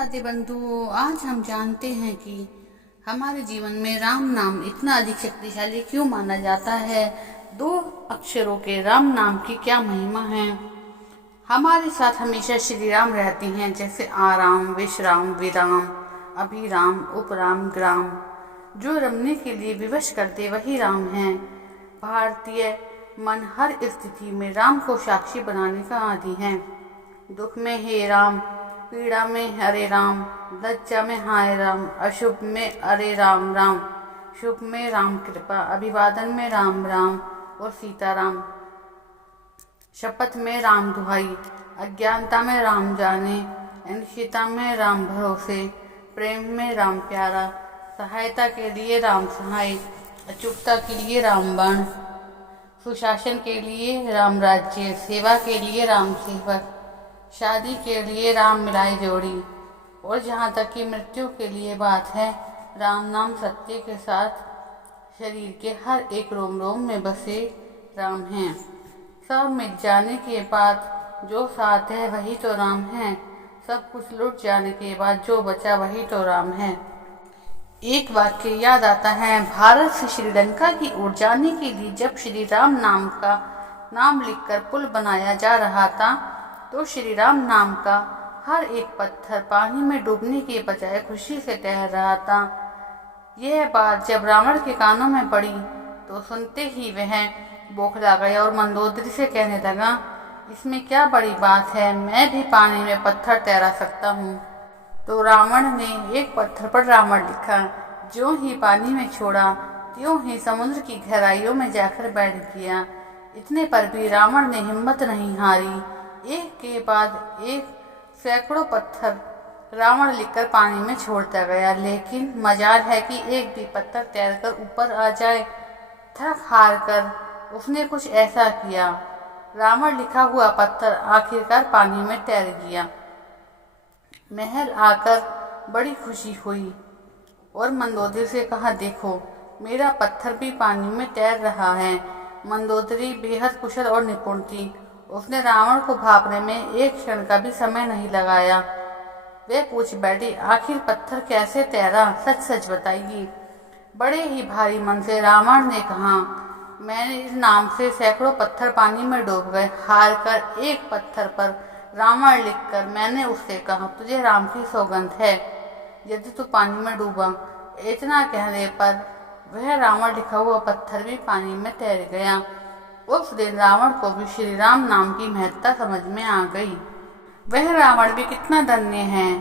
राधे बंधुओं, आज हम जानते हैं कि हमारे जीवन में राम नाम इतना अधिक शक्तिशाली क्यों माना जाता है। 2 अक्षरों के राम नाम की क्या महिमा है। हमारे साथ हमेशा श्री राम रहते हैं, जैसे आराम, विश्राम, विराम, अभिराम, उपराम, ग्राम। जो रमने के लिए विवश कर दे वही राम है। भारतीय मन हर स्थिति में राम को साक्षी बनाने का आदी है। दुख में हे राम, पीड़ा में हरे राम, लज्जा में हाय राम, अशुभ में अरे राम राम, शुभ में राम कृपा, अभिवादन में राम राम और सीताराम, शपथ में राम दुहाई, अज्ञानता में राम जाने, अनिश्चितता में राम भरोसे, प्रेम में राम प्यारा, सहायता के लिए राम सहाय, अचूकता के लिए राम बाण, सुशासन के लिए राम राज्य, सेवा के लिए राम सेवक, शादी के लिए राम मिलाई जोड़ी, और जहाँ तक कि मृत्यु के लिए बात है, राम नाम सत्य के साथ शरीर के हर एक रोम रोम में बसे राम हैं। सब मिट जाने के बाद जो साथ है वही तो राम है। सब कुछ लुट जाने के बाद जो बचा वही तो राम है। एक वाक्य याद आता है, भारत से श्रीलंका की ओर जाने के लिए जब श्री राम नाम का नाम लिखकर पुल बनाया जा रहा था, तो श्री राम नाम का हर एक पत्थर पानी में डूबने के बजाय खुशी से तैर रहा था। यह बात जब रावण के कानों में पड़ी तो सुनते ही वह बौखला गया और मंदोदरी से कहने लगा, इसमें क्या बड़ी बात है, मैं भी पानी में पत्थर तैरा सकता हूँ। तो रावण ने एक पत्थर पर रावण लिखा। जो ही पानी में छोड़ा त्यों ही समुद्र की गहराइयों में जाकर बैठ गया। इतने पर भी रावण ने हिम्मत नहीं हारी। एक के बाद एक सैकड़ों पत्थर रावण लिखकर पानी में छोड़ता गया, लेकिन मजाल है कि एक भी पत्थर तैरकर ऊपर आ जाए। थक हार कर उसने कुछ ऐसा किया, रावण लिखा हुआ पत्थर आखिरकार पानी में तैर गया। महल आकर बड़ी खुशी हुई और मंदोदरी से कहा, देखो मेरा पत्थर भी पानी में तैर रहा है। मंदोदरी बेहद कुशल और निपुण थी। उसने रावण को भापने में एक क्षण का भी समय नहीं लगाया। वे पूछ बैठी, आखिर पत्थर कैसे तैरा, सच सच बताइए। बड़े ही भारी मन से रावण ने कहा, मैंने इस नाम से सैकड़ों पत्थर पानी में डूब गए। हार कर एक पत्थर पर रावण लिखकर मैंने उससे कहा, तुझे राम की सौगंध है, यदि तू पानी में डूबा। इतना कहने पर वह रावण लिखा हुआ पत्थर भी पानी में तैर गया। उस दिन रावण को भी श्री राम नाम की महत्ता समझ में आ गई। वह रावण भी कितना धन्य है,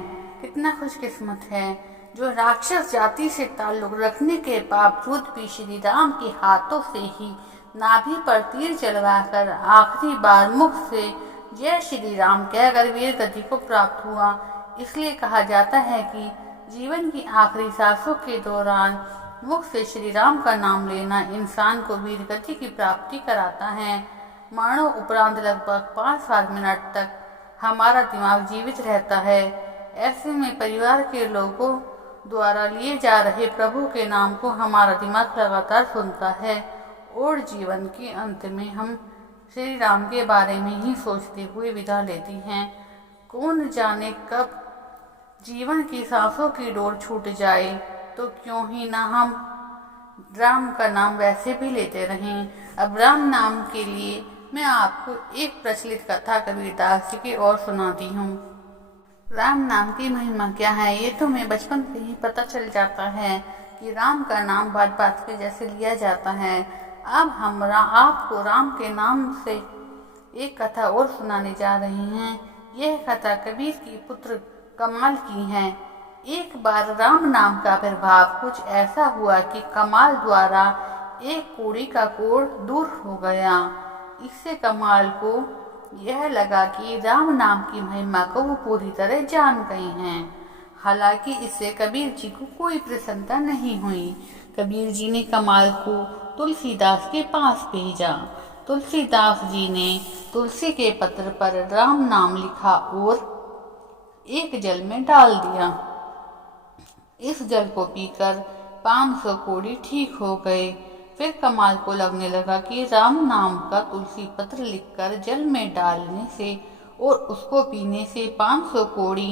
कितना खुशकिस्मत है, जो राक्षस जाति से ताल्लुक रखने के बावजूद भी श्री राम के हाथों से ही नाभि पर तीर चलवाकर आखिरी बार मुख से जय श्री राम कहकर वीर गति को प्राप्त हुआ। इसलिए कहा जाता है कि जीवन की आखिरी सांसों के दौरान मुख से श्री राम का नाम लेना इंसान को वीर गति की प्राप्ति कराता है। मरणों उपरांत लगभग 5-7 मिनट तक हमारा दिमाग जीवित रहता है। ऐसे में परिवार के लोगों द्वारा लिए जा रहे प्रभु के नाम को हमारा दिमाग लगातार सुनता है और जीवन के अंत में हम श्री राम के बारे में ही सोचते हुए विदा लेती हैं। कौन जाने कब जीवन की सांसों की डोर छूट जाए, तो क्यों ही ना हम राम का नाम वैसे भी लेते रहें। अब राम नाम के लिए मैं आपको एक प्रचलित कथा कबीरदास जी की और सुनाती हूँ। राम नाम की महिमा क्या है, ये तो मैं बचपन से ही पता चल जाता है कि राम का नाम बात बात के जैसे लिया जाता है। अब हम आपको राम के नाम से एक कथा और सुनाने जा रहे हैं। यह कथा कबीर की पुत्र कमाल की है। एक बार राम नाम का प्रभाव कुछ ऐसा हुआ कि कमाल द्वारा एक कोड़ी का कोढ़ दूर हो गया। इससे कमाल को यह लगा कि राम नाम की महिमा को वो पूरी तरह जान गई हैं। हालांकि इससे कबीर जी को कोई प्रसन्नता नहीं हुई। कबीर जी ने कमाल को तुलसीदास के पास भेजा। तुलसीदास जी ने तुलसी के पत्र पर राम नाम लिखा और एक जल में डाल दिया। इस जल को पीकर 500 कोढ़ी ठीक हो गए। फिर कमाल को लगने लगा कि राम नाम का तुलसी पत्र लिखकर जल में डालने से और उसको पीने से 500 कोढ़ी